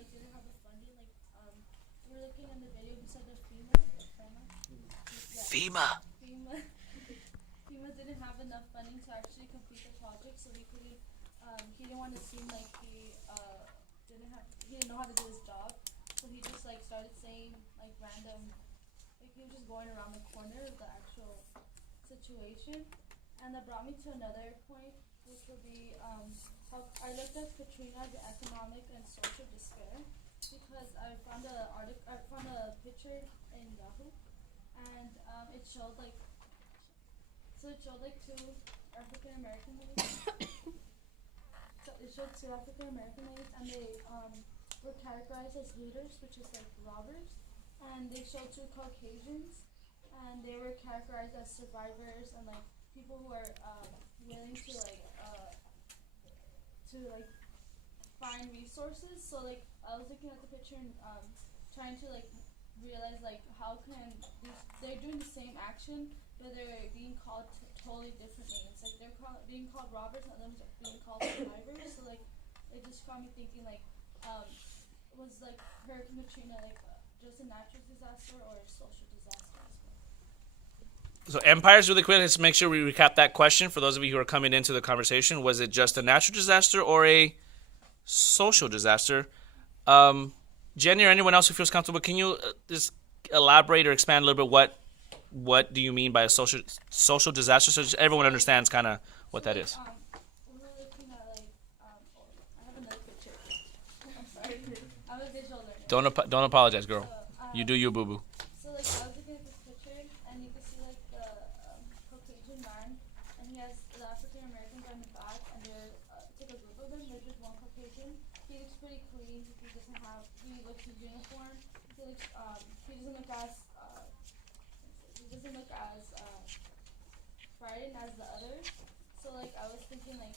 like didn't have the funding. Like we were looking in the video. We said the FEMA. FEMA FEMA didn't have enough funding to actually complete the project, so he couldn't. He didn't want to seem like he didn't know how to do his job, so he just like started saying like random, like he was just going around the corner of the actual situation, and that brought me to another point, which would be how I looked at Katrina, the economic and social despair, because I found a picture in Yahoo, and it showed like two African American ladies. So it showed two African American ladies, and they were categorized as looters, which is like robbers, and they showed two Caucasians, and they were categorized as survivors and like people who are willing to find resources. So like I was looking at the picture and trying to like realize like how can they're doing the same action, but they're being called totally different names. Like they're being called robbers, and them being called survivors. So like it just got me thinking like was like Hurricane Katrina like just a natural disaster or a social disaster as well? So empires, really quick, let's make sure we recap that question for those of you who are coming into the conversation. Was it just a natural disaster or a social disaster? Jenny or anyone else who feels comfortable, can you just elaborate or expand a little bit what do you mean by a social disaster, so just everyone understands kind of what that is? We were looking at like I have another picture. I'm sorry. I'm a visual learner. Don't apologize, girl. So, You do you, boo boo. So like I was looking at this picture, and you can see like the Caucasian man, and he has the African American guy in the back, and it's like a group of them. There's just one Caucasian. He looks pretty clean. He looks his uniform. He doesn't look as frightened as the other. So like I was thinking like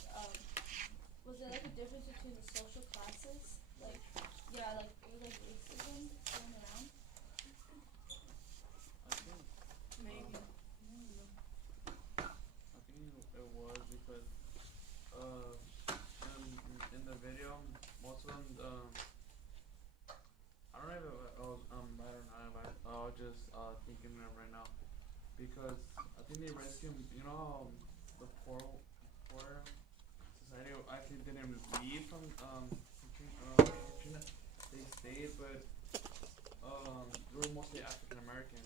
was there like a difference between the social classes? Like yeah, like it was like racism going around. Maybe. I think it was because in the video most of them I don't know if I was right or not, but I was just thinking it right now because I think they rescued, you know, the poor society actually didn't leave from Katrina. They stayed, but they were mostly African American.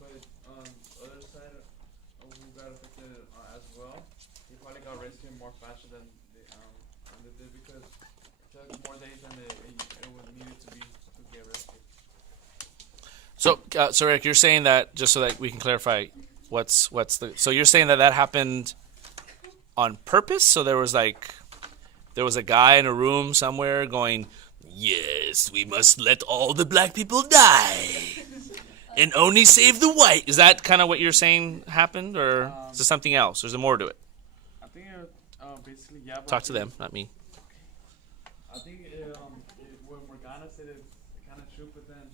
But the other side who got affected as well, they probably got rescued more faster than they did because it took more days than it was needed to get rescued. So Eric, you're saying that, just so that we can clarify, so you're saying that happened on purpose? So there was a guy in a room somewhere going, yes, we must let all the black people die and only save the white. Is that kind of what you're saying happened, or is there something else? Or is there more to it? I think basically, yeah. Talk to them, not me. I think what Morgana said is kind of true, but then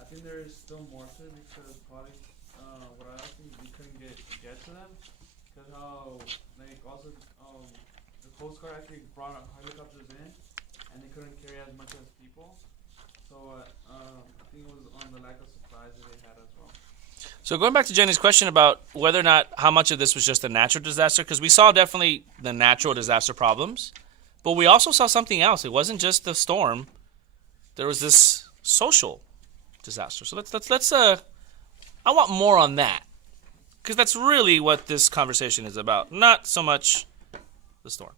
I think there is still more to it because probably what I think we couldn't get to them because how like also the Coast Guard actually brought helicopters in and they couldn't carry as much as people, so I think it was on the lack of supplies that they had as well. So going back to Jenny's question about whether or not how much of this was just a natural disaster, because we saw definitely the natural disaster problems, but we also saw something else. It wasn't just the storm. There was this social disaster. So let's I want more on that, because that's really what this conversation is about, not so much the storm.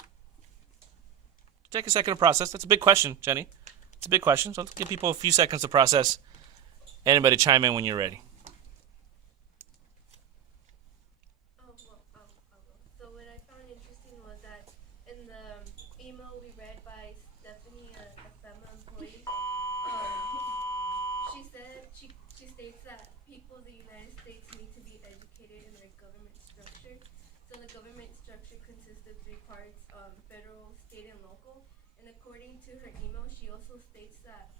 Take a second to process. That's a big question, Jenny. It's a big question. So let's give people a few seconds to process. Anybody chime in when you're ready. So what I found interesting was that in the email we read by Stephanie, a FEMA employee, she said she states that people in the United States need to be educated in their government structure. So the government structure consists of three parts: federal, state, and local. And according to her email, she also states that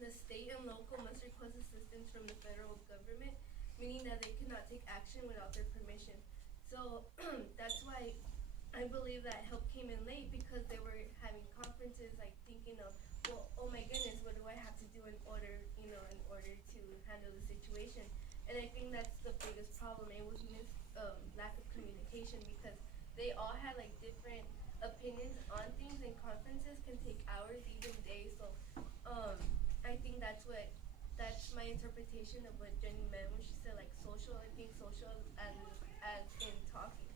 the state and local must request assistance from the federal government, meaning that they cannot take action without their permission. So that's why I believe that help came in late because they were having conferences, like thinking of, well, oh my goodness, what do I have to do in order, in order to handle the situation? And I think that's the biggest problem. It was lack of communication because they all had like different opinions on things, and conferences can take hours, even days. So, I think that's my interpretation of what Jenny meant when she said like social. I think social as in talking.